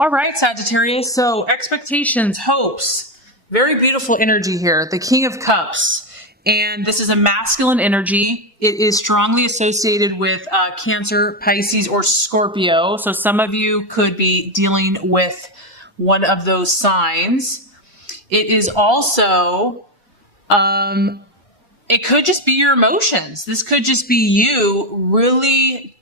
All right, Sagittarius. So expectations, hopes, very beautiful energy here. The King of Cups. And this is a masculine energy. It is strongly associated with Cancer, Pisces, or Scorpio. So some of you could be dealing with one of those signs. It is also, it could just be your emotions. This could just be you really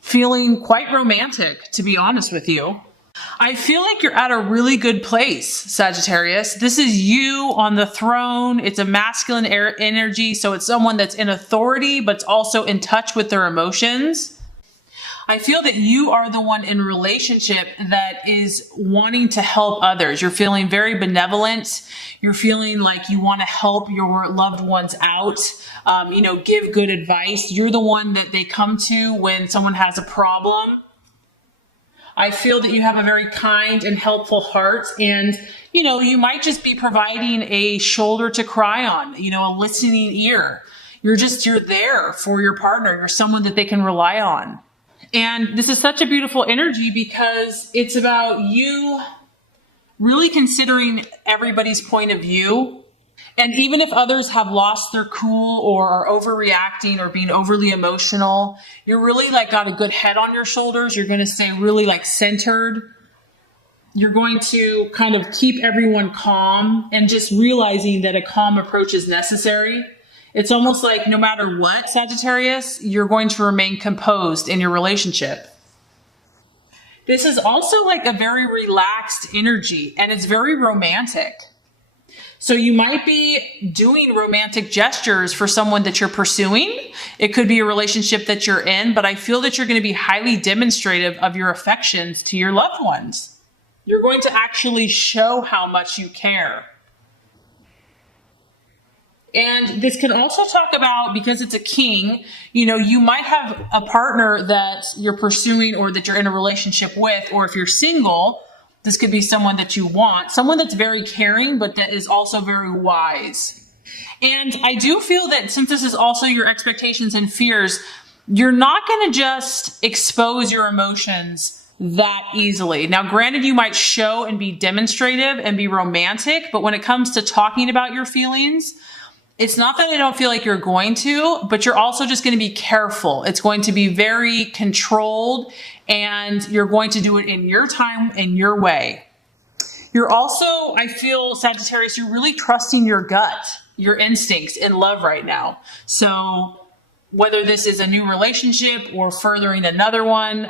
feeling quite romantic, to be honest with you. I feel like you're at a really good place, Sagittarius. This is you on the throne. It's a masculine energy, so it's someone that's in authority, but it's also in touch with their emotions. I feel that you are the one in relationship that is wanting to help others. You're feeling very benevolent. You're feeling like you want to help your loved ones out, give good advice. You're the one that they come to when someone has a problem. I feel that you have a very kind and helpful heart, and, you might just be providing a shoulder to cry on, a listening ear. You're there for your partner. You're someone that they can rely on. And this is such a beautiful energy because it's about you really considering everybody's point of view. And even if others have lost their cool or are overreacting or being overly emotional, you're really got a good head on your shoulders. You're going to stay really centered. You're going to kind of keep everyone calm and just realizing that a calm approach is necessary. It's almost like no matter what, Sagittarius, you're going to remain composed in your relationship. This is also a very relaxed energy, and it's very romantic. So you might be doing romantic gestures for someone that you're pursuing. It could be a relationship that you're in, but I feel that you're going to be highly demonstrative of your affections to your loved ones. You're going to actually show how much you care. And this can also talk about, because it's a king, you might have a partner that you're pursuing or that you're in a relationship with, or if you're single, this could be someone that you want, someone that's very caring, but that is also very wise. And I do feel that since this is also your expectations and fears, you're not going to just expose your emotions that easily. Now, granted, you might show and be demonstrative and be romantic, but when it comes to talking about your feelings, it's not that I don't feel like you're going to, but you're also just going to be careful. It's going to be very controlled, and you're going to do it in your time and your way. You're also, I feel, Sagittarius, you're really trusting your gut, your instincts in love right now. So whether this is a new relationship or furthering another one,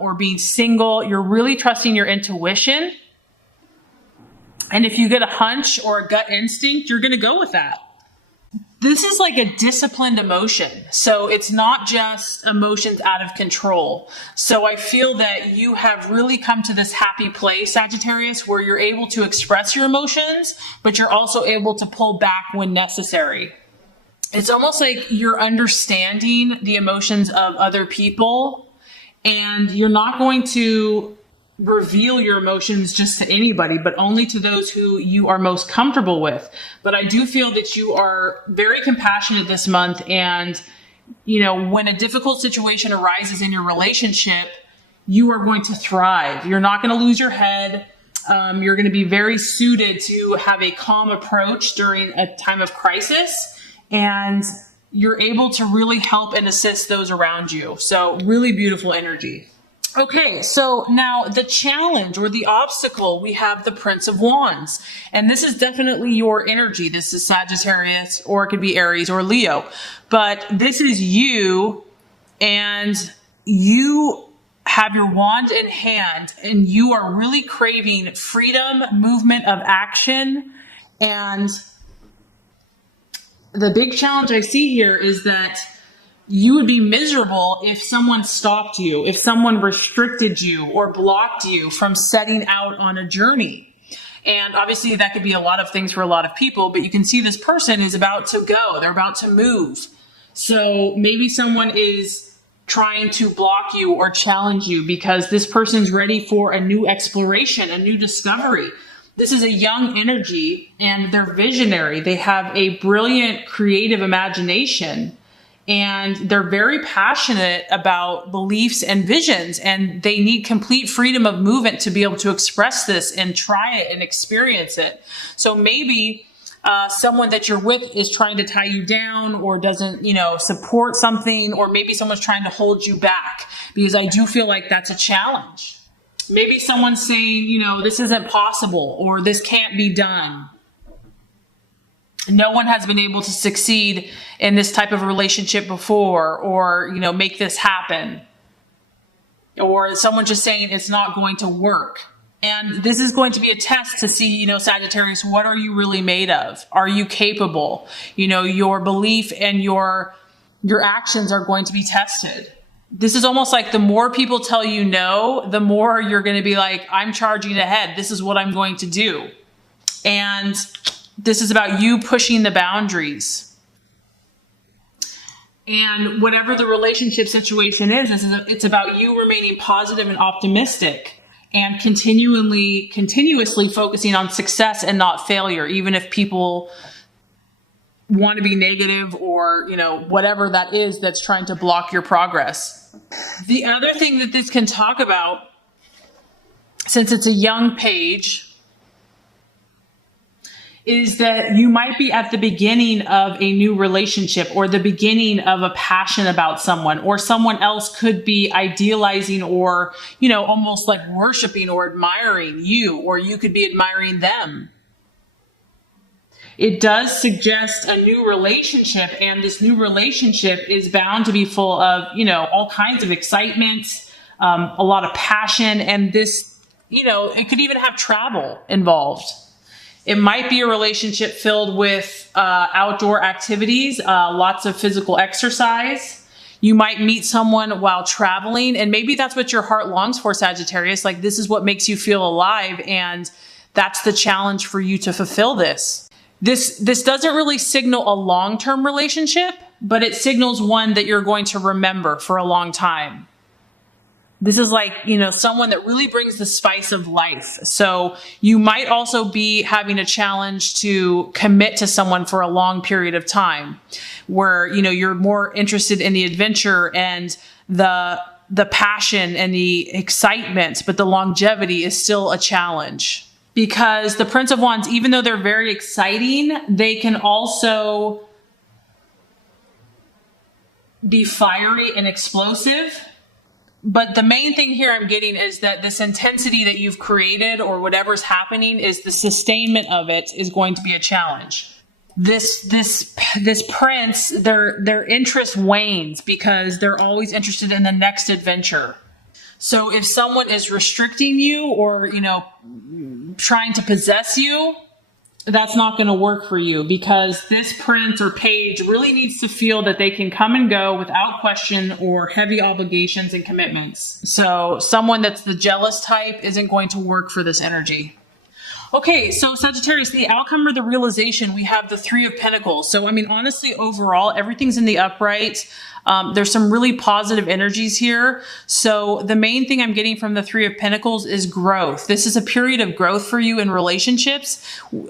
or being single, you're really trusting your intuition. And if you get a hunch or a gut instinct, you're going to go with that. This is like a disciplined emotion. So it's not just emotions out of control. So I feel that you have really come to this happy place, Sagittarius, where you're able to express your emotions, but you're also able to pull back when necessary. It's almost like you're understanding the emotions of other people, and you're not going to reveal your emotions just to anybody, but only to those who you are most comfortable with. But I do feel that you are very compassionate this month. And, when a difficult situation arises in your relationship, you are going to thrive. You're not going to lose your head. You're going to be very suited to have a calm approach during a time of crisis. And you're able to really help and assist those around you. So really beautiful energy. Okay, so now the challenge or the obstacle, we have the Prince of Wands. And this is definitely your energy. This is Sagittarius, or it could be Aries or Leo. But this is you, and you have your wand in hand, and you are really craving freedom, movement of action. And the big challenge I see here is that you would be miserable if someone stopped you, if someone restricted you or blocked you from setting out on a journey. And obviously that could be a lot of things for a lot of people, but you can see this person is about to go. They're about to move. So maybe someone is trying to block you or challenge you because this person's ready for a new exploration, a new discovery. This is a young energy, and they're visionary. They have a brilliant creative imagination. and they're very passionate about beliefs and visions, and they need complete freedom of movement to be able to express this and try it and experience it. So maybe someone that you're with is trying to tie you down or doesn't, support something, or maybe someone's trying to hold you back, because I do feel like that's a challenge. Maybe someone's saying, this isn't possible, or this can't be done. No one has been able to succeed in this type of relationship before, or, make this happen. Or someone just saying it's not going to work. And this is going to be a test to see, Sagittarius, what are you really made of? Are you capable? Your belief and your actions are going to be tested. This is almost like the more people tell you no, the more you're going to be like, I'm charging ahead. This is what I'm going to do. And this is about you pushing the boundaries. And whatever the relationship situation is, it's about you remaining positive and optimistic, and continuously focusing on success and not failure, even if people want to be negative or, whatever that is that's trying to block your progress. The other thing that this can talk about, since it's a young page, is that you might be at the beginning of a new relationship, or the beginning of a passion about someone, or someone else could be idealizing or, almost like worshiping or admiring you, or you could be admiring them. It does suggest a new relationship, and this new relationship is bound to be full of, all kinds of excitement, a lot of passion, and this, it could even have travel involved. It might be a relationship filled with outdoor activities, lots of physical exercise. You might meet someone while traveling, and maybe that's what your heart longs for, Sagittarius. Like, this is what makes you feel alive, and that's the challenge for you to fulfill this. This doesn't really signal a long-term relationship, but it signals one that you're going to remember for a long time. This is like, someone that really brings the spice of life. So you might also be having a challenge to commit to someone for a long period of time, where, you're more interested in the adventure and the passion and the excitement, but the longevity is still a challenge. Because the Prince of Wands, even though they're very exciting, they can also be fiery and explosive. But the main thing here I'm getting is that this intensity that you've created, or whatever's happening, is the sustainment of it is going to be a challenge. This prince, their interest wanes because they're always interested in the next adventure. So if someone is restricting you or, trying to possess you, that's not going to work for you, because this prince or page really needs to feel that they can come and go without question or heavy obligations and commitments. So someone that's the jealous type isn't going to work for this energy. Okay, so Sagittarius, the outcome or the realization, we have the Three of Pentacles. So, honestly, overall, everything's in the upright. There's some really positive energies here. So the main thing I'm getting from the Three of Pentacles is growth. This is a period of growth for you in relationships.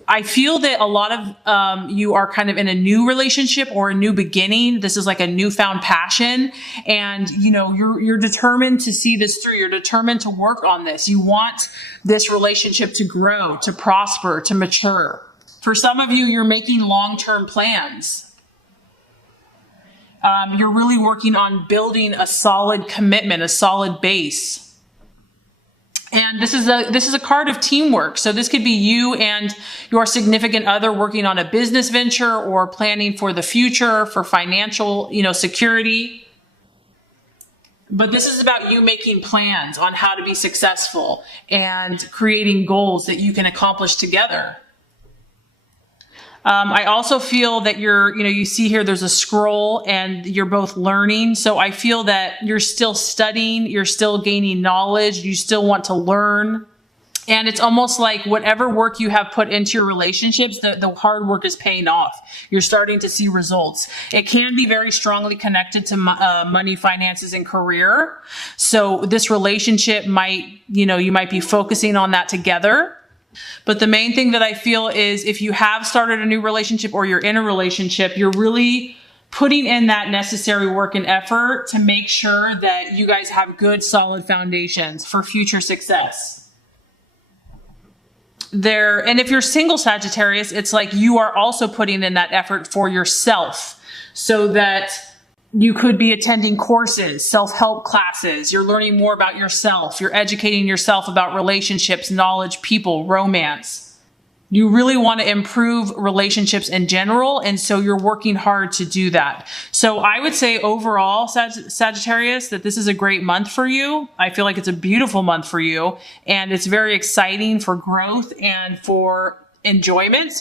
I feel that a lot of you are kind of in a new relationship or a new beginning. This is like a newfound passion, and you're determined to see this through. You're determined to work on this. You want this relationship to grow, to prosper, to mature. For some of you, you're making long-term plans. You're really working on building a solid commitment, a solid base. And this is a card of teamwork. So this could be you and your significant other working on a business venture or planning for the future, for financial, security. But this is about you making plans on how to be successful and creating goals that you can accomplish together. I also feel that you see here, there's a scroll and you're both learning. So I feel that you're still studying, you're still gaining knowledge, you still want to learn. And it's almost like whatever work you have put into your relationships, the hard work is paying off. You're starting to see results. It can be very strongly connected to money, finances, and career. So this relationship might, you might be focusing on that together. But the main thing that I feel is if you have started a new relationship or you're in a relationship, you're really putting in that necessary work and effort to make sure that you guys have good, solid foundations for future success. And if you're single Sagittarius, it's like you are also putting in that effort for yourself, so that you could be attending courses, self-help classes. You're learning more about yourself. You're educating yourself about relationships, knowledge, people, romance. You really want to improve relationships in general, and so you're working hard to do that. So I would say overall, Sagittarius, that this is a great month for you. I feel like it's a beautiful month for you, and it's very exciting for growth and for enjoyment.